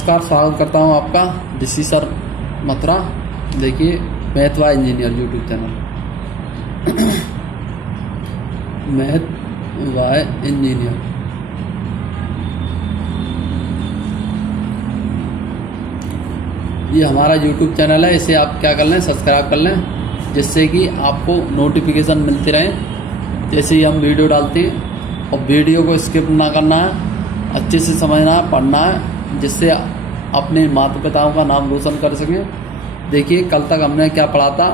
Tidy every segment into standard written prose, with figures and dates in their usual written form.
नमस्कार, स्वागत करता हूं आपका ऋषि सर मथुरा। देखिए मैथ वाय इंजीनियर यूट्यूब चैनल मैथ वाय इंजीनियर। ये हमारा यूट्यूब चैनल है, इसे आप क्या कर लें, सब्सक्राइब कर लें, जिससे कि आपको नोटिफिकेशन मिलते रहें जैसे ही हम वीडियो डालते हैं। और वीडियो को स्किप ना करना है, अच्छे से समझना है, पढ़ना है, जिससे अपने माता पिताओं का नाम रोशन कर सकें। देखिए कल तक हमने क्या पढ़ा था,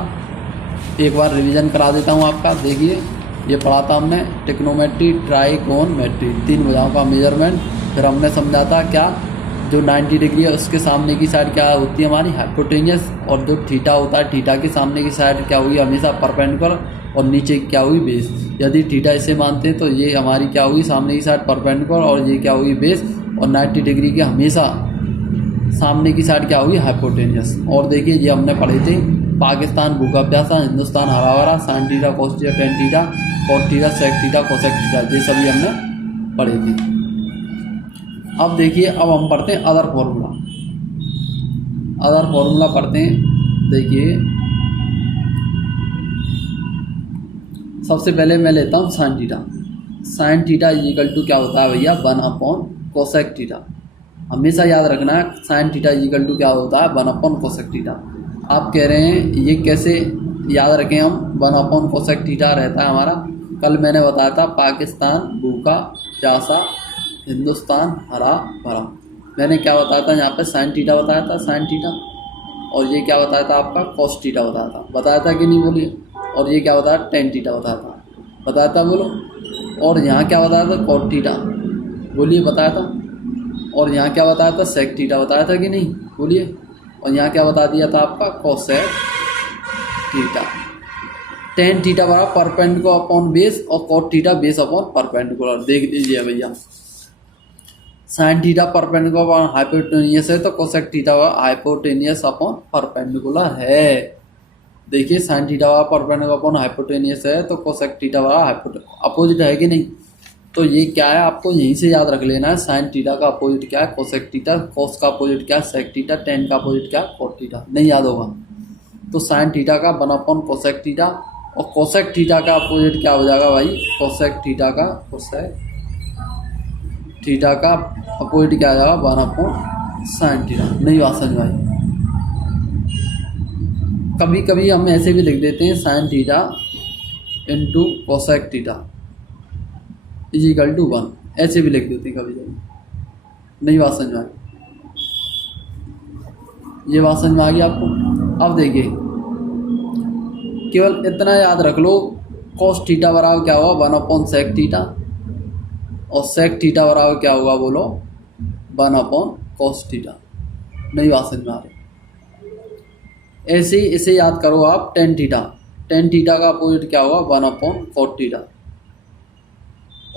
एक बार रिवीजन करा देता हूं आपका। देखिए ये पढ़ा था हमने ट्रिग्नोमेट्री, ट्राइगोनोमेट्री, 3 भुजाओं का मेजरमेंट। फिर हमने समझा था क्या, जो 90 डिग्री है उसके सामने की साइड क्या होती है, हमारी हाइपोटेन्यूस। और जो थीटा होता है, थीटा के सामने की साइड क्या हुई, हमेशा परपेंडिकुलर, और नीचे क्या हुई, बेस। यदि थीटा इसे मानते हैं तो ये हमारी क्या हुई, सामने की साइड परपेंडिकुलर, और ये क्या हुई, बेस। और 90 डिग्री के हमेशा सामने की साइड क्या हुई, हाइपोटेन्यूस। और देखिए ये हमने पढ़े थे, पाकिस्तान भूखा प्यासा, हिंदुस्तान हरा भरा, sine theta, cos theta, tan theta, cot theta, sec theta, cosec theta, ये सभी हमने पढ़े थे। अब देखिए, अब हम पढ़ते हैं अदर फॉर्मूला। अदर फॉर्मूला पढ़ते हैं। देखिए सबसे पहले मैं लेता हूँ sine theta. Sine theta equal to क्या होता है भैया, 1 कोसेक थीटा। हमेशा याद रखना है, साइन थीटा इजिकल टू क्या होता है, 1 कोसेक थीटा। आप कह रहे हैं ये कैसे याद रखें हम, 1 कोसेक थीटा रहता है हमारा। कल मैंने बताया था पाकिस्तान भूखा प्यासा, हिंदुस्तान हरा भरा। मैंने क्या बताया था यहाँ पे, साइन थीटा बताया था, साइन थीटा। और ये क्या बताया था आपका, कॉस थीटा बताया था कि नहीं, बोलिए। और ये क्या बताया, टेन थीटा बताया था बोलो। और यहाँ क्या बताया था, कॉट थीटा, बोलिए, बताया था। और यहाँ क्या बताया था, सेक थीटा बताया था कि नहीं, बोलिए। और यहाँ क्या बता दिया था आपका, कोसेक थीटा। टेन थीटा बराबर परपेंडिकुलर अपॉन बेस, और cot theta base upon perpendicular. देख लीजिए भैया, sine theta perpendicular upon hypotenuse है, तो cosec theta hypotenuse upon perpendicular है। देखिए sine theta perpendicular upon hypotenuse है, तो कोसेक थीटा अपोजिट है कि नहीं। तो ये क्या है, आपको यहीं से याद रख लेना है। साइन थीटा का अपोजिट क्या है, कोसेक थीटा। कोस का अपोजिट क्या है, सेक थीटा। टेन का अपोजिट क्या है, कॉट थीटा। नहीं याद होगा तो साइन थीटा का 1 कोसेक थीटा, और कोसेक थीटा का अपोजिट क्या हो जाएगा भाई, कोसेक थीटा का अपोजिट क्या आ जाएगा, 1 साइन थीटा। नहीं बात समझ भाई। कभी कभी हम ऐसे भी लिख देते हैं, sine theta into cosec theta equal to 1, ऐसे भी लिख देते हैं कभी कभी। नहीं बात समझ में आई, ये बात समझ में आ गई आपको। अब देखिए, केवल इतना याद रख लो, कॉस थीटा बराबर क्या होगा, 1 सेक थीटा। और सेक थीटा बराबर क्या होगा, बोलो, 1 कॉस थीटा। नहीं बात समझ में आ रही। ऐसे ही इसे याद करो आप, टेन थीटा। टेन थीटा का अपोजिट क्या होगा, 1 कॉट थीटा।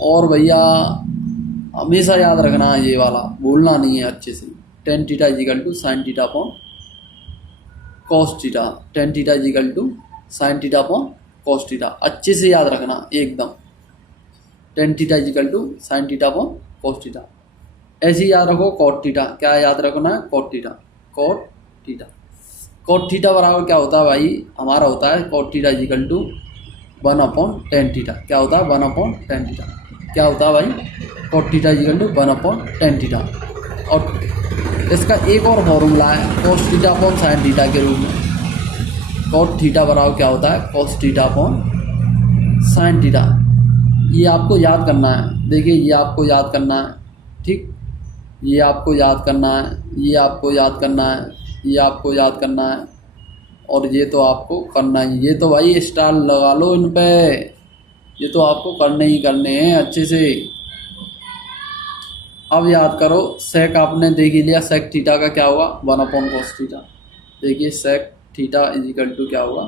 और भैया हमेशा याद रखना है, ये वाला भूलना नहीं है अच्छे से। Tan theta equal to sine theta upon cos theta. Tan theta equal to sine theta upon cos theta, अच्छे से याद रखना एकदम। Tan theta equal to sine theta upon cos theta. ऐसे ही याद रखो, कॉट थीटा क्या याद रखना है, cot theta. Cot theta, cot theta बराबर क्या होता है भाई, हमारा होता है cot theta equal to 1/tan theta. क्या होता है, 1/tan थीटा। क्या होता है भाई, cot theta equal to 1/tan theta. और इसका एक और फॉर्मूला है, cos theta upon sine theta के रूप में। कॉट थीटा बराबर क्या होता है, cos theta upon sine theta. ये आपको याद करना है। देखिए ये आपको याद करना है, ठीक, ये आपको याद करना है, ये आपको याद करना है, ये आपको याद करना है, और ये तो आपको करना ही। ये तो भाई स्टार लगा लो इन पे, ये तो आपको करने ही करने हैं अच्छे से। अब याद करो, सेक आपने देख ही लिया, सेक थीटा का क्या होगा, 1 कॉस थीटा। देखिए सेक थीटा इजिकल टू क्या होगा,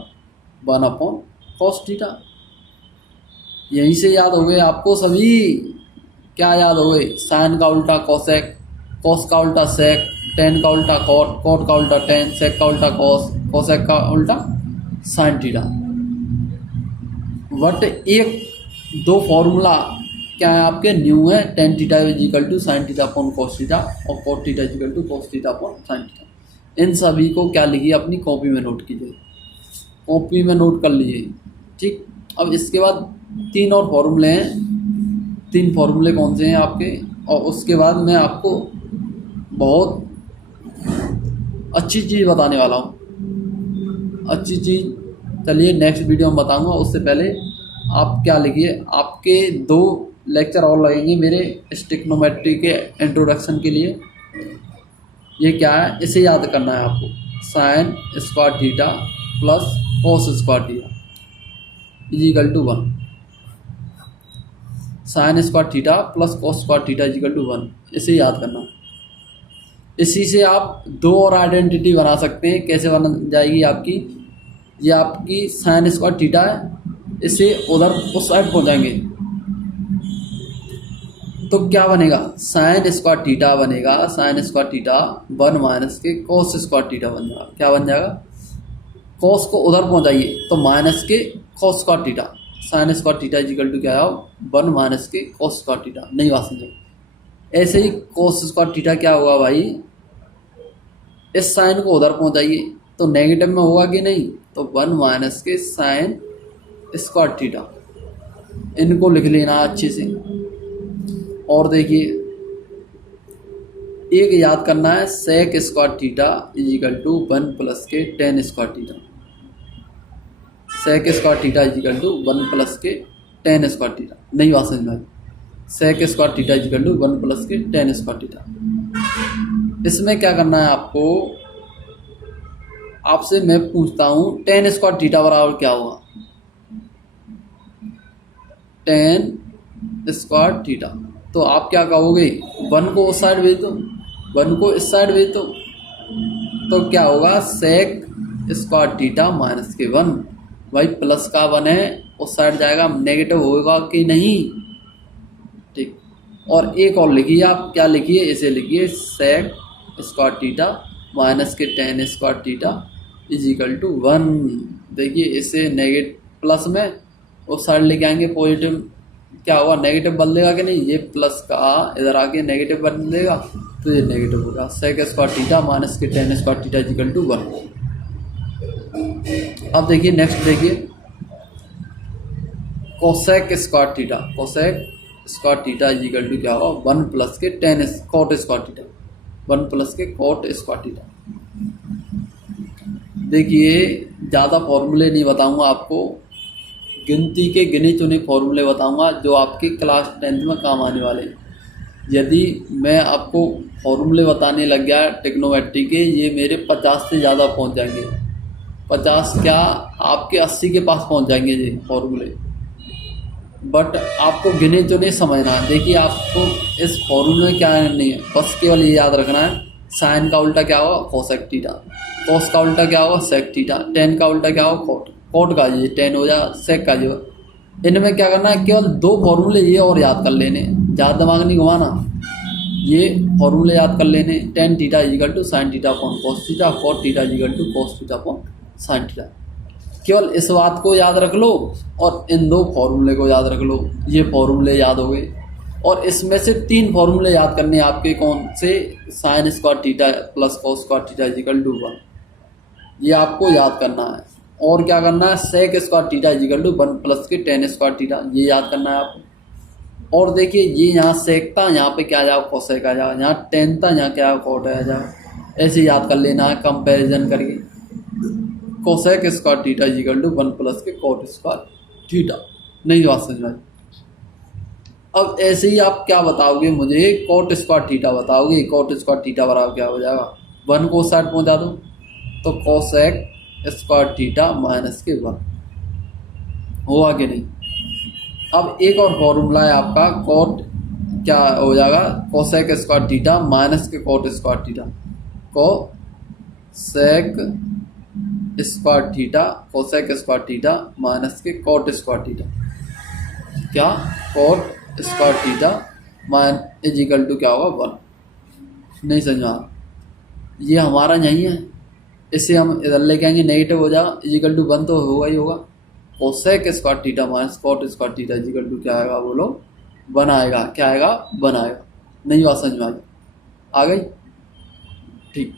1 कॉस थीटा। यहीं से याद हो गए आपको सभी। क्या याद हो गए, साइन का उल्टा कोसेक, कॉस का उल्टा सेक, टेन का उल्टा कॉट, कॉट का उल्टा टेन, सेक का उल्टा कॉस, कोसेक का उल्टा साइन थीटा। बट एक दो फॉर्मूला क्या है आपके न्यू है tan theta is equal to sine theta upon cos theta और cot theta is equal to cos theta upon sine theta. इन सभी को क्या लिखिए अपनी कॉपी में नोट कीजिए, कॉपी में नोट कर लीजिए। ठीक, अब इसके बाद तीन और फॉर्मूले हैं। तीन फॉर्मूले कौन से हैं आपके, और उसके बाद मैं आपको बहुत अच्छी चीज़ बताने वाला हूँ। अच्छी चीज़ चलिए नेक्स्ट वीडियो में बताऊँगा। उससे पहले आप क्या लिखिए, आपके 2 लेक्चर और लगेंगे मेरे ट्रिग्नोमेट्री के इंट्रोडक्शन के लिए। ये क्या है, इसे याद करना है आपको। Sine square theta plus cos square theta is equal to 1। Sine square theta plus cos square theta is equal to 1, इसे याद करना है। इसी से आप 2 और आइडेंटिटी बना सकते हैं। कैसे बन जाएगी आपकी, ये आपकी साइन स्क्वायर थीटा है, इसे उधर उस साइड पहुँचाएंगे तो क्या बनेगा, साइन स्क्वायर थीटा बनेगा। साइन स्क्वायर थीटा 1 माइनस के कॉस स्क्वायर थीटा बन जाएगा। क्या बन जाएगा, कॉस को उधर पहुँचाइए तो माइनस के cos square theta. Sine square theta is equal to क्या है, 1 माइनस के कॉस स्क्वायर थीटा। नहीं बात समझो। ऐसे ही कॉस स्क्वायर थीटा क्या होगा भाई, इस साइन को उधर पहुँचाइए तो नेगेटिव में होगा कि नहीं, तो 1 माइनस के साइन स्क्वायर थीटा। इनको लिख लेना अच्छे से। और देखिए एक याद करना है, sec square theta is equal to 1 plus के tan square theta. Sec square theta is equal to 1 plus के टेन स्क्वायर थीटा। नहीं बात समझ में, sec square theta is equal to 1 plus के टेन स्क्वायर थीटा। इसमें क्या करना है आपको, आपसे मैं पूछता हूँ टेन स्क्वायर थीटा बराबर क्या होगा, टेन स्क्वायर थीटा। तो आप क्या कहोगे, 1 को उस साइड भेज दो, 1 को इस साइड भेज दो, तो क्या होगा, सेक स्क्वायर थीटा माइनस के 1। भाई प्लस का 1 है, उस साइड जाएगा, नेगेटिव होगा कि नहीं। ठीक, और एक और लिखिए आप, क्या लिखिए, इसे लिखिए सेक स्क्वायर थीटा माइनस के tan square theta is equal to 1। देखिए इसे नेगेटिव प्लस में उस साइड लेके आएंगे पॉजिटिव, क्या होगा, नेगेटिव बदलेगा कि नहीं। ये प्लस का इधर आके नेगेटिव बदलेगा तो ये नेगेटिव होगा। सेक स्क्वायर थीटा माइनस के tan square theta is equal to 1। अब देखिए नेक्स्ट देखिए, cosec square theta. Cosec square theta is equal to क्या होगा, 1 प्लस के tan cot square theta. 1 plus के कॉट स्क्वायर थीटा। देखिए ज़्यादा फॉर्मूले नहीं बताऊंगा आपको, गिनती के गिने चुने फॉर्मूले बताऊंगा जो आपके क्लास 10th में काम आने वाले। यदि मैं आपको फॉर्मूले बताने लग गया ट्रिग्नोमेट्री के, ये मेरे 50 से ज़्यादा पहुंच जाएंगे। 50 क्या, आपके 80 के पास पहुंच जाएंगे ये फॉर्मूले। बट आपको गिने चुने समझना है। देखिए आपको इस फॉर्मूले में क्या नहीं है, बस केवल ये याद रखना है, साइन का उल्टा क्या होगा, कोसेक थीटा। कॉस का उल्टा क्या होगा, सेक थीटा। टेन का उल्टा क्या होगा, कॉट। कॉट का ये टेन हो जाए, सेक का जो। इनमें क्या करना है, केवल 2 फॉर्मूले ये और याद कर लेने, ज़्यादा दिमाग नहीं घुमाना। ये फॉर्मूले याद कर लेने, tan theta equal to sine theta upon cos theta, cot theta equal to cos theta upon sine theta. केवल इस बात को याद रख लो और इन 2 फॉर्मूले को याद रख लो, ये फॉर्मूले याद हो गए। और इसमें से 3 फॉर्मूले याद करने आपके, कौन से, sine square theta plus cos square theta equal to 1, ये आपको याद करना है। और क्या करना है, sec square theta equal to 1 plus के टेन स्क्वायर थीटा, ये याद करना है आपको। और देखिए ये यहाँ सेक था, यहाँ पे क्या आ जाएगा, कोसेक आ जाएगा। यहाँ टेन था, यहाँ क्या कॉट आ जाएगा। ऐसे याद कर लेना है कंपैरिजन करके। Cosec square theta equal to 1 plus के कॉट स्क्वायर थीटा। नहीं बात समझ में। अब ऐसे ही आप क्या बताओगे मुझे, कॉट स्क्वायर थीटा बताओगे। कॉट स्क्वायर थीटा बराबर क्या हो जाएगा, 1 को साइड पहुँचा दो तो कोसेक स्क्वायर थीटा माइनस के 1 हुआ कि नहीं। अब एक और फॉर्मूला है आपका, कॉट क्या हो जाएगा, कोसेक स्क्वायर थीटा माइनस के cot square theta. Cosec square theta, cosec square theta minus के कॉट स्क्वायर थीटा। क्या, cot square theta minus is equal to क्या होगा, 1। नहीं समझा, ये हमारा यही है, इसे हम इधर लेके आएंगे, नेगेटिव हो जाएगा, इज इक्वल टू 1 तो होगा ही होगा। Cosec square theta minus cot square theta is equal to क्या आएगा, बोलो बनाएगा, क्या आएगा, बनाएगा। नहीं बात समझ में आ गई? ठीक।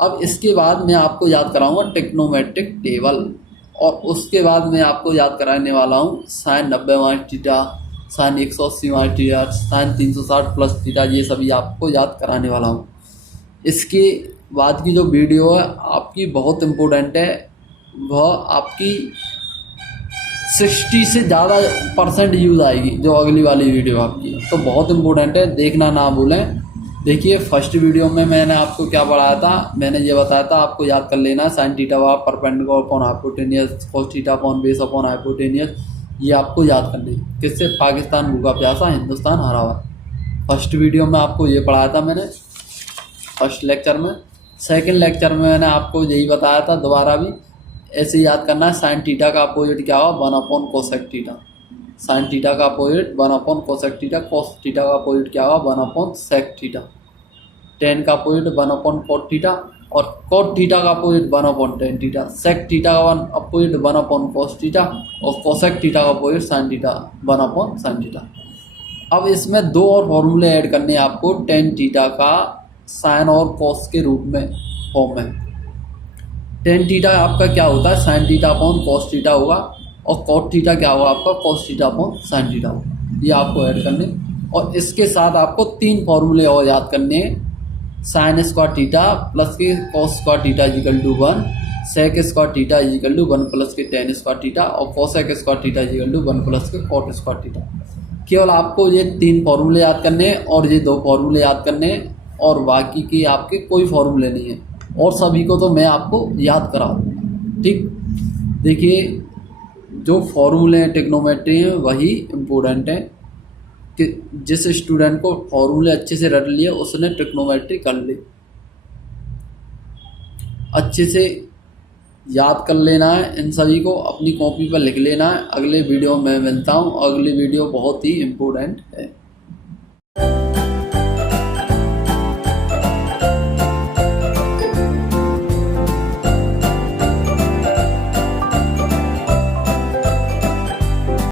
अब इसके बाद मैं आपको याद कराऊंगा टेक्नोमेट्रिक टेबल, और उसके बाद मैं आपको याद कराने वाला हूँ sine 90 minus theta, sine 180 minus theta, sine 360 plus theta, ये सभी आपको याद कराने वाला हूँ। इसके बाद की जो वीडियो है आपकी बहुत इम्पोर्टेंट है, वह आपकी 60 से ज़्यादा % यूज़ आएगी, जो अगली वाली वीडियो आपकी, तो बहुत इम्पोर्टेंट है, देखना ना भूलें। देखिए फर्स्ट वीडियो में मैंने आपको क्या पढ़ाया था, मैंने ये बताया था आपको याद कर लेना, साइन थीटा व perpendicular upon hypotenuse, cos theta upon base upon hypotenuse, ये आपको याद करनी है। किससे? पाकिस्तान भूखा प्यासा हिंदुस्तान हरा हुआ। फर्स्ट वीडियो में आपको ये पढ़ाया था मैंने, फर्स्ट लेक्चर में। सेकंड लेक्चर में मैंने आपको यही बताया था, दोबारा भी ऐसे याद करना है। साइन थीटा का अपोजिट क्या होगा? 1 upon cosec theta. Sine theta का opposite 1 upon cosec theta. Cos theta का अपोजिट क्या होगा? 1 अपॉन सेक थीटा। टेन का अपोजिट 1 अपॉन कोट थीटा, और कोट थीटा का opposite 1 upon tan theta. Sec theta का अपोजिट 1 अपॉन कोस थीटा, और cosec theta का opposite sine theta 1 upon sine theta. अब इसमें दो और फॉर्मूले ऐड करने हैं आपको टेन थीटा का साइन और कॉस के रूप में, फॉर्म में। टेन थीटा आपका क्या होता है? Sign theta upon cos theta होगा, और कॉट थीटा क्या होगा आपका? Cos theta upon sine theta होगा। ये आपको ऐड करने, और इसके साथ आपको 3 फॉर्मूले और याद करने हैं। साइन स्क्वायर थीटा प्लस के cos square theta equal to 1, sec square theta equal to 1 plus के टेन स्क्वायर थीटा, और cosec square theta equal to 1 plus के कॉट स्क्वायर थीटा। केवल आपको ये 3 फॉर्मूले याद करने हैं, और ये 2 फॉर्मूले याद करने हैं, और बाकी के आपके कोई फॉर्मूले नहीं है, और सभी को तो मैं आपको याद कराऊँ। ठीक, देखिए जो फॉर्मूले हैं टेक्नोमेट्री हैं वही इम्पोर्टेंट हैं, कि जिस स्टूडेंट को फॉर्मूले अच्छे से रट लिए उसने टेक्नोमेट्री कर ली। अच्छे से याद कर लेना है, इन सभी को अपनी कॉपी पर लिख लेना है। अगले वीडियो में मिलता हूँ, अगली वीडियो बहुत ही इम्पोर्टेंट है।